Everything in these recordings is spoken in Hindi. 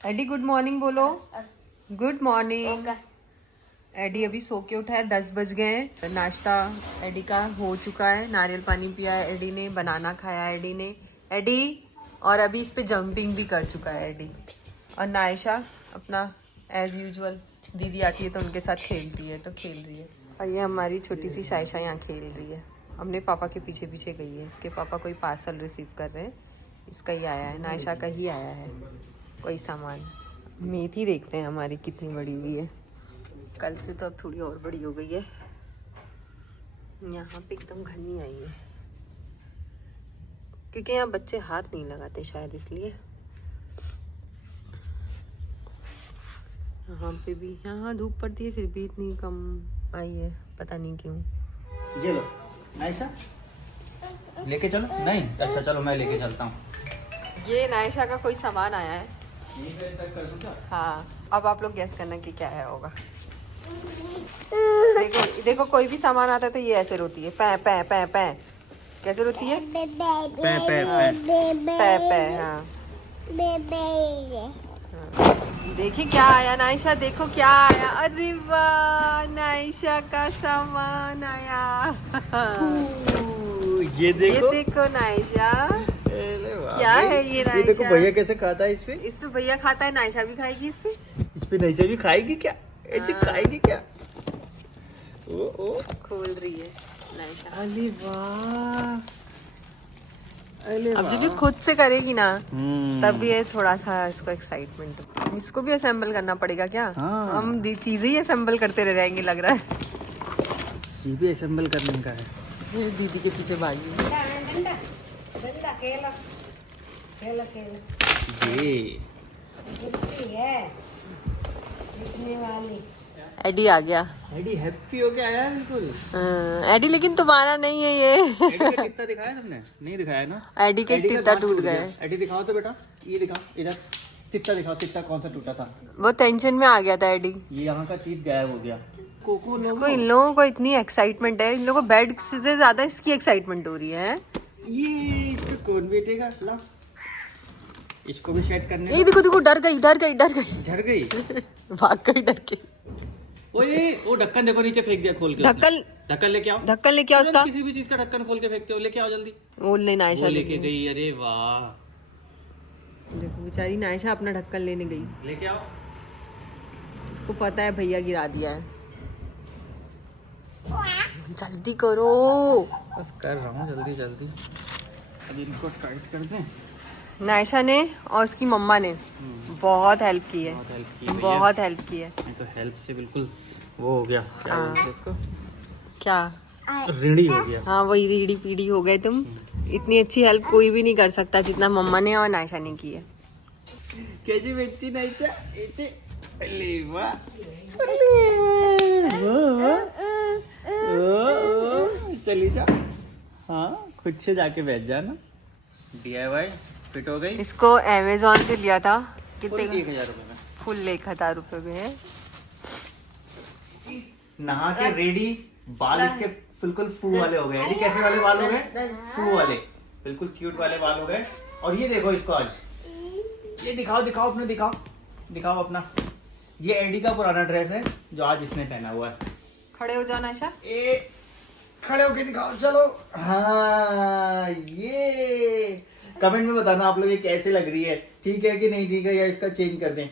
एडी गुड मॉर्निंग बोलो। Good morning. एडी अभी सो के उठा है, 10 बज गए हैं। नाश्ता एडी का हो चुका है, नारियल पानी पिया है एडी ने, बनाना खाया है एडी ने। एडी और अभी इस पे जंपिंग भी कर चुका है एडी। और नायशा अपना एज यूजुअल दीदी आती है तो उनके साथ खेलती है, तो खेल रही है। और ये हमारी छोटी सी सायशा यहाँ खेल रही है। अपने पापा के पीछे पीछे गई है। इसके पापा कोई पार्सल रिसीव कर रहे हैं, इसका ही आया है, नायशा का ही आया है कोई सामान। मेथी देखते हैं हमारी कितनी बड़ी हुई है, कल से तो अब थोड़ी और बड़ी हो गई है। यहाँ पे एकदम घनी आई है क्योंकि यहाँ बच्चे हाथ नहीं लगाते शायद, इसलिए। यहाँ पे भी, यहाँ धूप पड़ती है फिर भी इतनी कम आई है, पता नहीं क्यों। ये लो नायशा, लेके चलो। नहीं अच्छा चलो मैं लेके चलता हूँ। ये नायशा का कोई सामान आया है। ये पैक कर दूं क्या? हाँ, अब आप लोग गैस करना कि क्या आया होगा। देखो देखो, कोई भी सामान आता है तो ये ऐसे रोती है, पै पै पै पै। कैसे रोती है? पै पै पै पै पै। हाँ, देखिए क्या आया नायशा, देखो क्या आया। अरे वाह, नायशा का सामान आया। ये देखो, ये देखो नायशा, क्या है ये ये देखो नायशा। भैया कैसे खाता है इस पे भैया खाता है, नायशा भी खाएगी इस पे। नायशा भी खाएगी क्या? ऐसे खाएगी क्या? ओ ओ खोल रही है नायशा। अरे वाह, अरे अब जब ये खुद से करेगी ना वाह। तब ये थोड़ा सा इसको एक्साइटमेंट। इसको भी असेंबल करना पड़ेगा क्या? हाँ। हम चीजें ही असेंबल करते रह जाएंगे लग रहा है। ये भी असेंबल करने का है। ये दीदी के पीछे भागी। एडी आ गया। एडी हैप्पी हो गया आया बिल्कुल। एडी लेकिन तुम्हारा नहीं है ये। एडी का टित्ता दिखाया तुमने? नहीं दिखाया ना। एडी के टित्ता टूट गए। एडी दिखाओ तो बेटा, ये दिखाओ इधर, टित्ता दिखाओ। टित्ता कौन सा टूटा था? वो टेंशन में आ गया था एडी। ये यहाँ का चीज गायब हो गया। कोको इसको, इन लोगों को इतनी एक्साइटमेंट है, इन लोगों को बेड से ज्यादा इसकी एक्साइटमेंट हो रही है। ये इस पे कौन बैठेगा? ला, इसको भी सेट करने। ये देखो देखो, डर गई डर गई डर गई, झड़ गई, भाग गई डर के। ओए वो ढक्कन देखो नीचे फेंक दिया खोल के। ढक्कन लेके आओ, ढक्कन लेके आओ उसका। किसी भी चीज का ढक्कन खोल के फेंकते हो, लेके आओ जल्दी। वो लेना आयशा लेके गई। अरे वाह, देखो बेचारी नायशा अपना ढक्कन लेने गई। लेके आओ। उसको पता है भैया गिरा दिया है। जल्दी करो। बस कर रहा हूँ जल्दी जल्दी। अभी इनको टाइट कर दें। नायशा ने और उसकी मम्मा ने बहुत हेल्प की है, बहुत हेल्प की है। तो हेल्प से बिल्कुल वो हो गया, क्या बोलते हैं इसको? क्या? रीढ़ी हो गया। हाँ, वही रीढ़ी पीढ़ी हो गए तुम। इतनी अच्छी हेल्प कोई भी नहीं कर सकता जितना मम्मा ने और नायशा ने की है। कैसी बच्ची नायशा, ऐसे। अरे वाह, चली जा। हाँ, खुद से जाके बैठ जाना। DIY फिट हो गई। इसको अमेज़न से लिया था, कितने? 1000 रुपए में। फुल 1000 रुपए में है। नहा के रेडी, बाल इसके बिल्कुल फू वाले हो गए। कैसे वाले बाल हो गए? फू वाले, बिल्कुल क्यूट वाले बाल हो गए। और ये देखो इसको आज, ये दिखाओ दिखाओ अपने, दिखाओ दिखाओ अपना। ये एडी का पुराना ड्रेस है जो आज इसने पहना हुआ है। खड़े हो जाओ नायशा। खड़े होके दिखाओ, चलो। हाँ, ये कमेंट में बताना आप लोग ये कैसे लग रही है, ठीक है कि नहीं ठीक है, या इसका चेंज कर दें,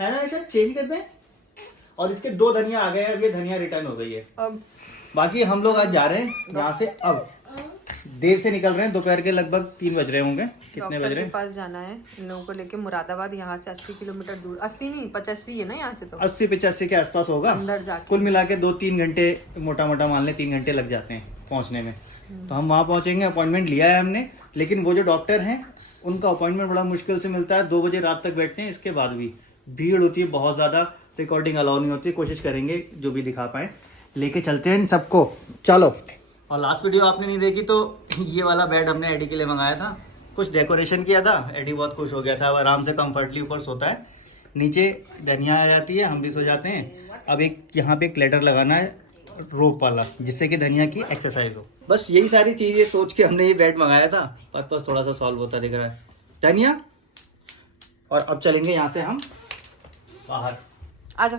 है ना? ऐसा चेंज कर दें। और इसके 2 धनिया आ गए हैं, अब ये धनिया रिटर्न हो गई है। अब बाकी हम लोग आज जा रहे हैं यहाँ से। अब देर से निकल रहे हैं, दोपहर के लगभग 3 बज रहे होंगे। कितने बज रहे हैं? के पास जाना है इन लोगों को लेके मुरादाबाद। यहाँ से 80 किलोमीटर दूर, 80 नहीं 85 है ना यहाँ से, तो 80-85 के आसपास होगा। अंदर जाके कुल मिला के 2-3 घंटे, मोटा मोटा मान ले 3 घंटे लग जाते हैं पहुँचने में। तो हम वहाँ पहुँचेंगे। अपॉइंटमेंट लिया है हमने, लेकिन वो जो डॉक्टर हैं उनका अपॉइंटमेंट बड़ा मुश्किल से मिलता है। 2 बजे रात तक बैठते हैं। इसके बाद भी भीड़ होती है बहुत ज़्यादा, रिकॉर्डिंग अलाउ नहीं होती। कोशिश करेंगे जो भी दिखा पाए। लेके चलते हैं इन सबको, चलो। और लास्ट वीडियो आपने नहीं देखी तो ये वाला बेड हमने एडी के लिए मंगाया था। कुछ डेकोरेशन किया था, एडी बहुत खुश हो गया था। अब आराम से कंफर्टली ऊपर सोता है, नीचे धनिया आ जाती है, हम भी सो जाते हैं। अब एक यहाँ पे एक लेटर लगाना है रोप वाला, जिससे कि धनिया की एक्सरसाइज हो। बस यही सारी चीजें सोच के हमने ये बेड मंगाया था। पर्पस थोड़ा सा सॉल्व होता दिख रहा है। धनिया और अब चलेंगे यहाँ से हम बाहर। आजा।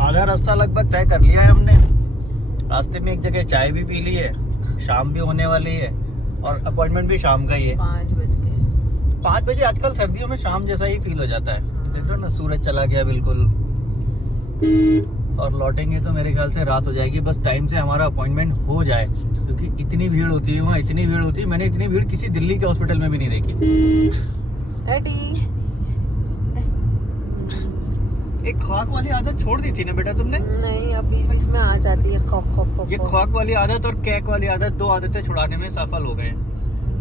आधा रास्ता लगभग तय कर लिया है हमने। रास्ते में एक जगह चाय भी पी ली है, शाम भी होने वाली है और अपॉइंटमेंट भी शाम का ही है। 5 बज गए। 5 बजे आजकल सर्दियों में शाम जैसा ही फील हो जाता है। देख लो ना, सूरज चला गया बिल्कुल। और लौटेंगे तो मेरे ख्याल से रात हो जाएगी। बस टाइम से हमारा अपॉइंटमेंट हो जाए, क्योंकि इतनी भीड़ होती है वहाँ, इतनी भीड़ होती है। मैंने इतनी भीड़ किसी दिल्ली के हॉस्पिटल में भी नहीं देखी। एडी एक ख्वाक वाली आदत छोड़ दी थी ना बेटा तुमने? नहीं, अब बीच बीच में आ जाती है खौक खौक खौक। ये ख्वाक वाली आदत और कैक वाली आदत, 2 आदतें छुड़ाने में सफल हो गए।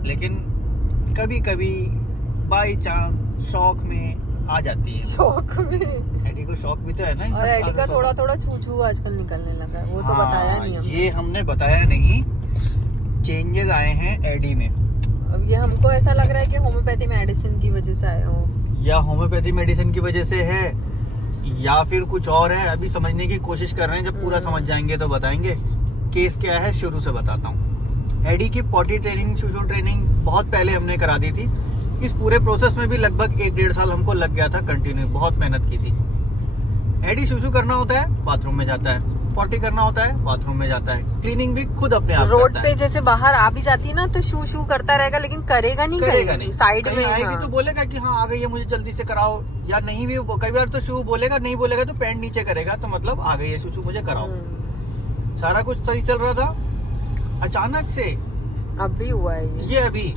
लेकिन कभी कभी बाई चांस शौक में आ जाती है। शौक में एडी को शौक भी तो है ना। और एडी का थोड़ा थोड़ा छू आजकल निकलने लगा है, वो तो बताया नहीं हमने। ये हमने बताया नहीं। चेंजेस आए हैं एडी में। अब ये हमको ऐसा लग रहा है कि होम्योपैथी मेडिसिन की वजह से आए हो, या होम्योपैथी मेडिसिन की वजह से है, या फिर कुछ और है। अभी समझने की कोशिश कर रहे हैं। जब पूरा समझ जाएंगे तो बताएंगे। केस क्या है शुरू से बताता हूँ। एडी की पॉटी ट्रेनिंग, शूशू ट्रेनिंग बहुत पहले हमने करा दी थी। इस पूरे प्रोसेस में भी लगभग 1-1.5 साल हमको लग गया था कंटिन्यू। बहुत मेहनत की थी। एडी शूशू करना होता है, बाथरूम में जाता है। पॉटी करना होता है, बाथरूम में जाता है। क्लीनिंग भी खुद अपने आप रोड करता पे है। जैसे बाहर आ भी जाती है ना तो शू शू करता रहेगा, लेकिन करेगा नहीं साइड में। आएगी हाँ। तो बोलेगा कि हाँ आ गई है, मुझे जल्दी से कराओ। या नहीं भी, कई बार तो शू बोलेगा, नहीं बोलेगा तो पैंट नीचे करेगा, तो मतलब आ गई है शूशू, मुझे कराओ। सारा कुछ सही चल रहा था। अचानक से अब भी हुआ है ये अभी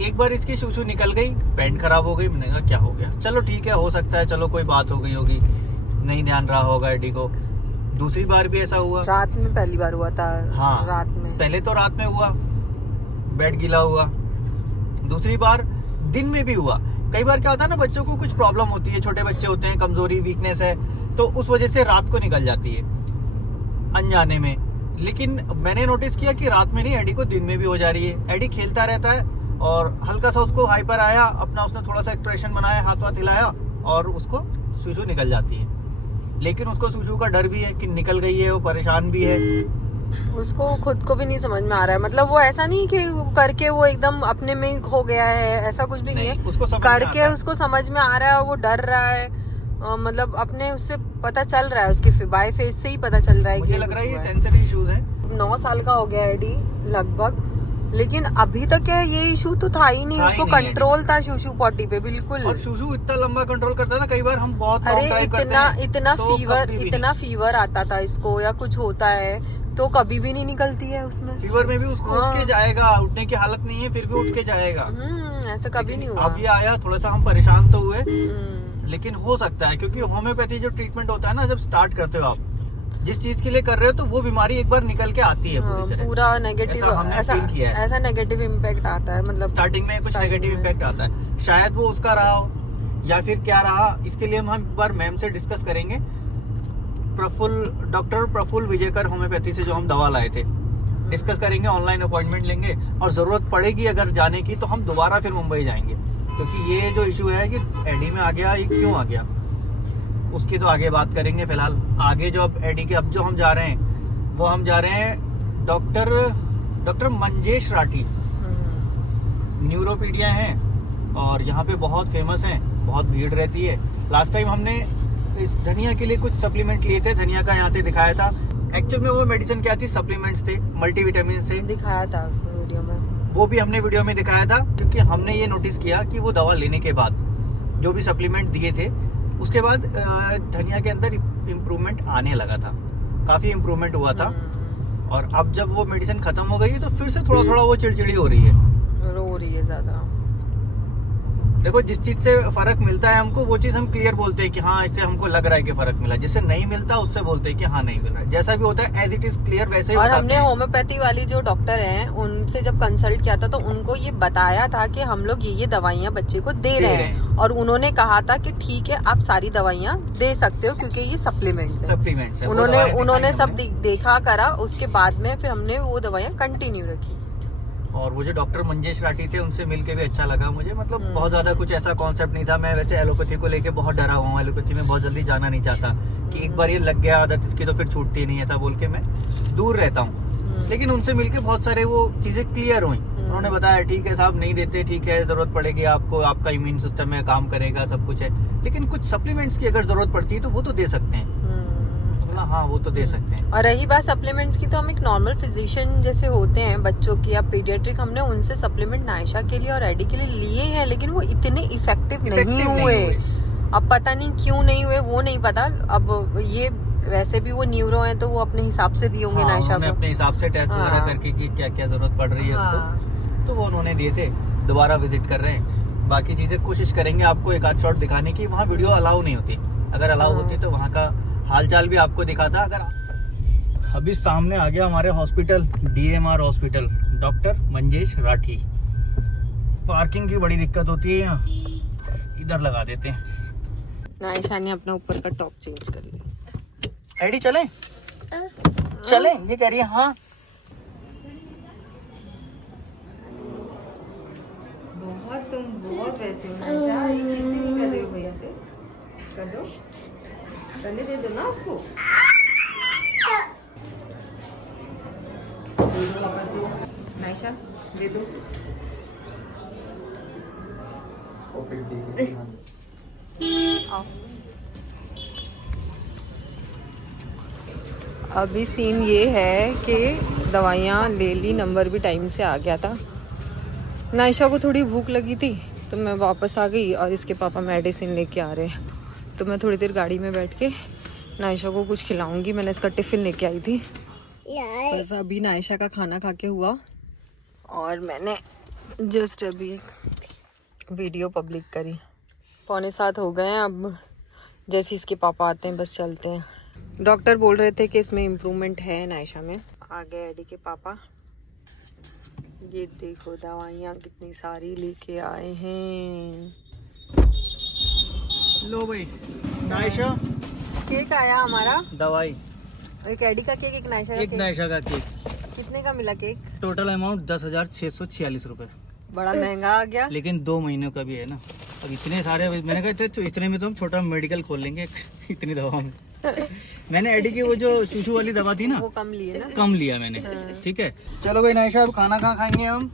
एक बार इसकी शूशू निकल गई, पैंट खराब हो गई। मैंने कहा क्या हो गया? चलो ठीक है, हो सकता है, चलो कोई बात हो गई होगी, नहीं ध्यान रहा होगा एडी को। दूसरी बार भी ऐसा हुआ। रात में पहली बार हुआ था। हाँ, रात में। पहले तो रात में हुआ, बेड गीला हुआ। दूसरी बार दिन में भी हुआ। कई बार क्या होता है ना, बच्चों को कुछ प्रॉब्लम होती है, छोटे बच्चे होते हैं, कमजोरी, वीकनेस है, तो उस वजह से रात को निकल जाती है अनजाने में। लेकिन मैंने नोटिस किया कि रात में नहीं, एडी को दिन में भी हो जा रही है। एडी खेलता रहता है और हल्का सा उसको हाइपर आया अपना, उसने थोड़ा सा एक्सप्रेशन बनाया, हाथ वाथ हिलाया और उसको शूशू निकल जाती है। लेकिन उसको शूशू का डर भी है कि निकल गई है, वो परेशान भी है। उसको खुद को भी नहीं समझ में आ रहा है। मतलब वो ऐसा नहीं कि करके वो एकदम अपने में हो गया है, ऐसा कुछ भी नहीं है। उसको समझ में आता करके है। उसको समझ में आ रहा है, वो डर रहा है। मतलब अपने उससे पता चल रहा है, उसके बाय फेस से ही पता चल रहा है। मुझे लग रहा है ये सेंसरी इश्यूज है। 9 साल का हो गया एडी लगभग, लेकिन अभी तक क्या ये इशू तो था ही नहीं। उसको कंट्रोल था शूशू पॉटी पे बिल्कुल। और शूशू इतना लंबा कंट्रोल करता था, कई बार हम बहुत अरे लॉन्ग ड्राइव करते हैं इतना फीवर आता था इसको, या कुछ होता है तो कभी भी नहीं निकलती है उसमें। फीवर में भी उसको उठ के जाएगा, उठने की हालत नहीं है फिर भी उठ के जाएगा। ऐसा कभी नहीं हुआ। अब ये आया, थोड़ा सा हम परेशान तो हुए, लेकिन हो सकता है क्योंकि होम्योपैथी जो ट्रीटमेंट होता है ना, जब स्टार्ट करते हो आप जिस चीज के लिए कर रहे हो, तो वो बीमारी एक बार निकल के आती है पूरी तरह। पूरा नेगेटिव, ऐसा नेगेटिव इम्पैक्ट आता है। मतलब स्टार्टिंग में कुछ नेगेटिव इम्पैक्ट आता है, शायद वो उसका रहा हो या फिर क्या रहा, इसके लिए हम एक बार मैम से डिस्कस करेंगे। डॉक्टर प्रफुल्ल विजयकर होम्योपैथी से जो हम दवा लाए थे, डिस्कस करेंगे, ऑनलाइन अपॉइंटमेंट लेंगे और जरूरत पड़ेगी अगर जाने की तो हम दोबारा फिर मुंबई जाएंगे, क्योंकि ये जो इशू है कि एडी में आ गया, ये क्यों आ गया, उसकी तो आगे बात करेंगे। फिलहाल आगे जो अब एडी के अब जो हम जा रहे हैं, वो हम जा रहे हैं डॉक्टर मंजेश राठी, न्यूरोपीडिया हैं और यहाँ पे बहुत फेमस हैं, बहुत भीड़ रहती है। लास्ट टाइम हमने इस धनिया के लिए कुछ सप्लीमेंट लिए थे, धनिया का यहाँ से दिखाया था। एक्चुअल में वो मेडिसिन क्या थी, सप्लीमेंट्स थे, मल्टीविटामिन थे, दिखाया था उसने वीडियो में। वो भी हमने वीडियो में दिखाया था, क्योंकि हमने ये नोटिस किया कि वो दवा लेने के बाद जो भी सप्लीमेंट दिए थे, उसके बाद धनिया के अंदर इम्प्रूवमेंट आने लगा था, काफी इम्प्रूवमेंट हुआ था। और अब जब वो मेडिसिन खत्म हो गई है तो फिर से थोड़ा थोड़ा वो चिड़चिड़ी हो रही है, रो रही है ज्यादा। देखो जिस चीज से फर्क मिलता है हमको, वो चीज हम क्लियर बोलते हैं कि हाँ इससे हमको लग रहा है कि फर्क मिला। जिससे नहीं मिलता उससे बोलते हैं कि हाँ नहीं मिल रहा है। जैसा भी होता है एज इट इज क्लियर वैसे ही। और हमने होम्योपैथी वाली जो डॉक्टर हैं उनसे जब कंसल्ट किया था तो उनको ये बताया था कि हम लोग ये दवाइयाँ बच्चे को दे रहे हैं, और उन्होंने कहा था कि ठीक है आप सारी दवाइयाँ दे सकते हो क्योंकि ये सप्लीमेंट्स है। उन्होंने सब देखा करा, उसके बाद में फिर हमने वो दवाइयाँ कंटिन्यू रखी। और वो जो डॉक्टर मंजेश राठी थे उनसे मिलके भी अच्छा लगा मुझे। मतलब बहुत ज्यादा कुछ ऐसा कॉन्सेप्ट नहीं था। मैं वैसे एलोपैथी को लेके बहुत डरा हुआ हूँ, एलोपैथी में बहुत जल्दी जाना नहीं चाहता कि एक बार ये लग गया आदत इसकी तो फिर छूटती नहीं, ऐसा बोल के मैं दूर रहता हूँ। लेकिन उनसे मिलके बहुत सारे वो चीजें क्लियर हुई उन्होंने बताया ठीक है साहब, नहीं देते, ठीक है, जरूरत पड़ेगी आपको, आपका इम्यून सिस्टम है, काम करेगा, सब कुछ है, लेकिन कुछ सप्लीमेंट्स की अगर जरूरत पड़ती है तो वो तो दे सकते हैं। तो बोला हाँ वो तो दे सकते हैं। और रही बात सप्लीमेंट्स की, तो हम एक नॉर्मल फिजिशियन जैसे होते हैं बच्चों की या पीडियाट्रिक, हमने उनसे सप्लीमेंट नायशा के लिए और एडी के लिए लिए हैं, लेकिन वो इतने इफेक्टिव नहीं हुए। अब पता नहीं क्यों नहीं हुए, वो नहीं पता। अब ये वैसे भी वो न्यूरो है तो वो अपने हिसाब से दिए होंगे नायशा को, अपने हिसाब से टेस्ट वगैरह करके कि क्या क्या जरूरत पड़ रही है उसको, तो वो उन्होंने दिए थे। दोबारा विजिट कर रहे हैं। बाकी चीजें कोशिश करेंगे आपको एक आध शॉट दिखाने की। वहाँ वीडियो अलाउ नहीं होती, अगर अलाउ होती तो वहाँ का हालचाल भी आपको दिखाता। अगर अभी सामने आ गया हमारे hospital, DMR hospital, doctor Manjesh Rathi. Parking की बड़ी दिक्कत होती है यहाँ, इधर लगा देते हैं। नायशा ने अपना ऊपर का टॉप चेंज कर लिया। एडी चले चले, ये कह रही है हाँ। बहुत वैसे हो नायशा, ये किसी नहीं कर रहे हो भैया से, कर दो, करने दे दो ना उसको, दे दो, वापस दो नायशा, दे दो। आओ। अभी सीन ये है कि दवाइयाँ ले ली, नंबर भी टाइम से आ गया था। नायशा को थोड़ी भूख लगी थी तो मैं वापस आ गई और इसके पापा मेडिसिन लेके आ रहे हैं, तो मैं थोड़ी देर गाड़ी में बैठ के नायशा को कुछ खिलाऊंगी। मैंने इसका टिफ़िन लेके आई थी। बस अभी नायशा का खाना खा के हुआ और मैंने जस्ट अभी वीडियो पब्लिक करी। 6:45 हो गए हैं। अब जैसे इसके पापा आते हैं बस चलते हैं। डॉक्टर बोल रहे थे कि इसमें इम्प्रूवमेंट है नायशा में। आ गए एडी के पापा। ये देखो दवाइयाँ कितनी सारी लेके आए हैं। लो भाई, नायशा केक आया हमारा, दवाई, एक एडी का केक, एक नायशा का एक केक। नायशा का केक। कितने का मिला केक? टोटल अमाउंट 10,646 रुपए। बड़ा महंगा आ गया। लेकिन 2 महीनों का भी है ना। अब इतने सारे, मैंने कहा तो इतने में तो हम छोटा मेडिकल खोल लेंगे इतनी दवा में। मैंने एडी की वो जो शूशू वाली दवा थी ना, वो कम लिए ना, कम लिया मैंने। ठीक है चलो भाई नायशा, अब खाना कहाँ खाएंगे हम?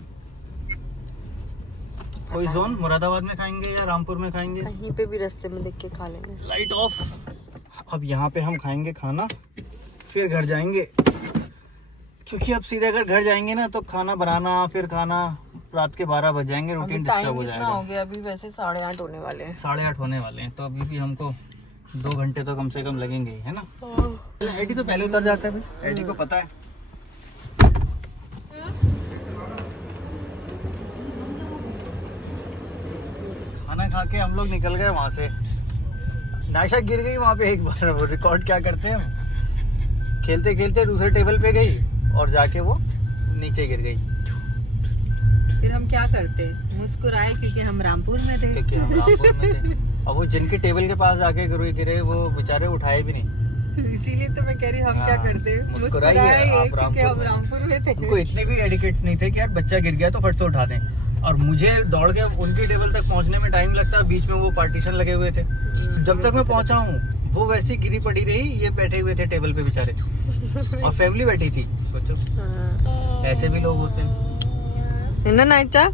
कोई जोन मुरादाबाद में खाएंगे या रामपुर में खाएंगे? कहीं पे भी रास्ते में देख के खा लेंगे। Light of. अब यहाँ पे हम खाएंगे खाना, फिर घर जाएंगे, क्योंकि अब सीधे अगर घर जाएंगे ना तो खाना बनाना फिर खाना, रात के 12 बज जाएंगे, रूटीन डिस्टर्ब हो जाएगा। हो गया अभी, वैसे 8:30 होने वाले हैं। 8:30 होने वाले हैं, तो अभी भी हमको 2 घंटे तो कम से कम लगेंगे ही, है ना। एडी तो पहले उतर जाता है भाई, एडी को पता है। खाना खा के हम लोग निकल गए वहां से। नायशा गिर गई वहां पे एक बार। वो रिकॉर्ड क्या करते हैं हम, खेलते खेलते दूसरे टेबल पे गई और जाके वो नीचे गिर गई। फिर हम क्या करते, मुस्कुराए क्योंकि हम रामपुर में थे। क्योंकि हम रामपुर में थे। अब वो जिनके टेबल के पास जाके गिरे वो बेचारे उठाए भी नहीं। इसीलिए तो मैं कह रही हम क्या करते, मुस्कुराइए, आप क्योंकि हम रामपुर में थे। उनको इतने भी एडिकेट्स नहीं थे कि यार बच्चा गिर गया तो फट से उठा दें। और मुझे दौड़ के उनकी टेबल तक पहुंचने में टाइम लगता, बीच में वो पार्टीशन लगे हुए थे। जब तक मैं पहुंचा हूँ वो वैसी गिरी पड़ी रही, ये बैठे हुए थे टेबल पे बेचारे, और फैमिली बैठी थी। सोचो ऐसे भी लोग होते हैं ना नायशा।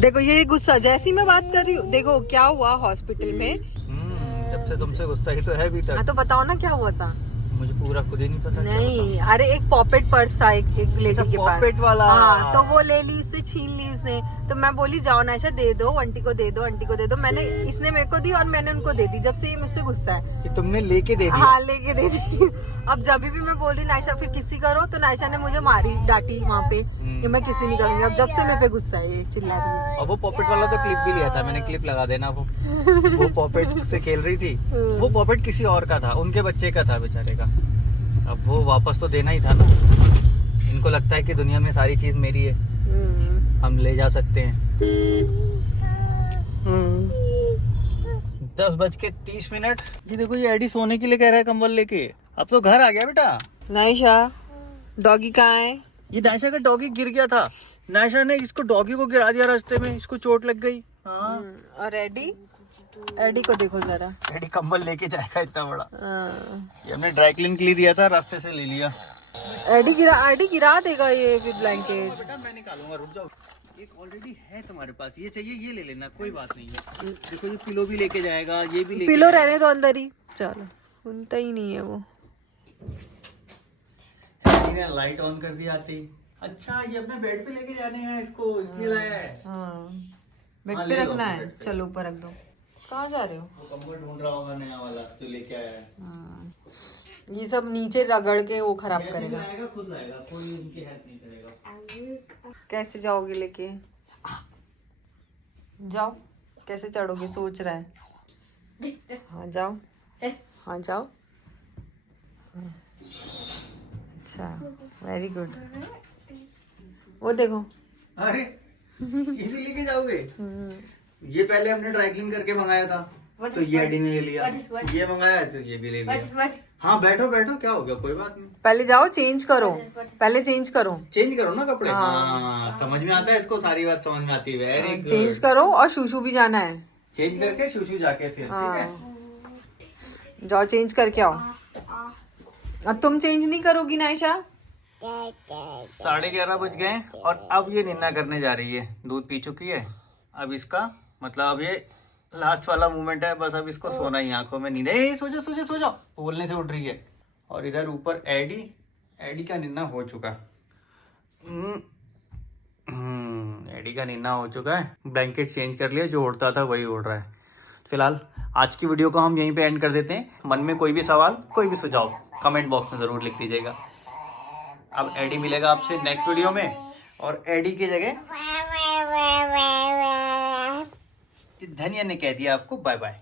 देखो ये गुस्सा, जैसी मैं बात कर रही हूँ, देखो क्या हुआ हॉस्पिटल में। जब से तुमसे गुस्सा ही तो है अभी तक। हाँ तो बताओ ना क्या हुआ था। मुझे पूरा खुद ही नहीं पता। नहीं अरे एक पॉकेट पर्स था एक लेडी के पास, पॉकेट वाला। हाँ तो वो ले ली, उससे छीन ली उसने। तो मैं बोली जाओ नायशा दे दो, आंटी को दे दो, आंटी को दे दो। मैंने, इसने मेरे को दी और मैंने उनको दे दी। जब से ये मुझसे गुस्सा है कि तुमने लेके दे दी। हाँ लेके दे दी। अब जब भी मैं बोली नायशा फिर किसी करो, तो नायशा ने मुझे मारी, डांटी वहाँ पे कि मैं किसी नहीं करूंगी। अब जब से मेरे पे गुस्सा है, ये चिल्ला रही है। और वो पॉपेट वाला तो क्लिप भी लिया था मैंने, क्लिप लगा देना। वो पॉपेट से खेल रही थी। वो पॉपेट किसी और का था, उनके बच्चे का था बेचारे का। अब वो वापस तो देना ही था ना। इनको लगता है कि दुनिया में सारी चीज मेरी है, हम ले जा सकते हैं। 10:30। ये देखो ये एडी सोने के लिए कह रहा है कंबल लेके। अब तो घर आ गया बेटा। नायशा डॉगी कहाँ है? ये नायशा का डॉगी गिर गया था। नायशा ने इसको डॉगी को गिरा दिया रास्ते में, इसको चोट लग गई। हाँ। और एडी, एडी को देखो जरा। एडी कंबल लेके जाएगा इतना बड़ा। हाँ। ये हमने ड्राई क्लीन के लिए दिया था, रास्ते से ले लिया। एडी गिरा देगा ये फिर ब्लैंकेट। बेटा मैं निकालूंगा, रुक जाओ। एक ऑलरेडी है तुम्हारे पास, ये चाहिए ये ले लेना, कोई बात नहीं है। देखो ये पिलो भी लेके जाएगा, ये भी लेके पिलो जाएगा। रहने दो अंदर ही। चलो सुनता ही नहीं है वो। मैंने लाइट ऑन कर दी आते ही। अच्छा ये अपने बेड पे लेके जाने का इसको, इसलिए लाया है। हाँ बेड हाँ, पे ले लो रखना अपने है। बेड पे। चलो ऊपर रख दो। कहाँ जा रहे हो? वो कंबल ढूंढ रहा होगा नया वाला जो लेके आया है। हाँ। ये सब नीचे रगड़ के वो खराब जैसे करेगा। भी आएगा खुद लाएगा, कोई उनकी हेल्प नहीं करेगा। कैसे जाओगे लेके? जाओ। कैसे चढ़ोगे सोच रहा है? हाँ जाओ, हाँ जाओ। अच्छा वेरी गुड। वो देखो। अरे ये भी लेके जाओगे? ये पहले हमने ड्राई क्लीन करके मंगाया था, तो ये एडी ने ले लिया। ये मंगाया तो ये भी ले लिया। हाँ बैठो बैठो, क्या हो गया, कोई बात नहीं। पहले जाओ चेंज करो, पहले चेंज करो। चेंज करो ना कपड़े। हाँ समझ में आता है इसको, सारी बात समझ में आती है। Very good. चेंज करो और शूशू भी जाना है। चेंज करके शूशू जाके फिर ठीक है। जाओ चेंज करके आओ। अब तुम चेंज नहीं करोगी नायशा? 11:30 बज गए और अब ये निन्ना करने जा रही है। दूध पी चुकी है, अब इसका मतलब अब ये लास्ट वाला मोमेंट है, बस अब इसको सोना ही, आंखों में नींद। सो जाओ सो जाओ सो जाओ, बोलने से उठ रही है। और इधर ऊपर एडी का निन्ना हो चुका। एडी का निन्ना हो चुका है। ब्लैंकेट चेंज कर लिया, जो उड़ता था वही उड़ रहा है। फिलहाल आज की वीडियो को हम यहीं पे एंड कर देते हैं। मन में कोई भी सवाल, कोई भी सुझाव कमेंट बॉक्स में जरूर लिख दीजिएगा। अब एडी मिलेगा आपसे नेक्स्ट वीडियो में, और एडी की जगह धनिया ने कह दिया आपको बाय बाय।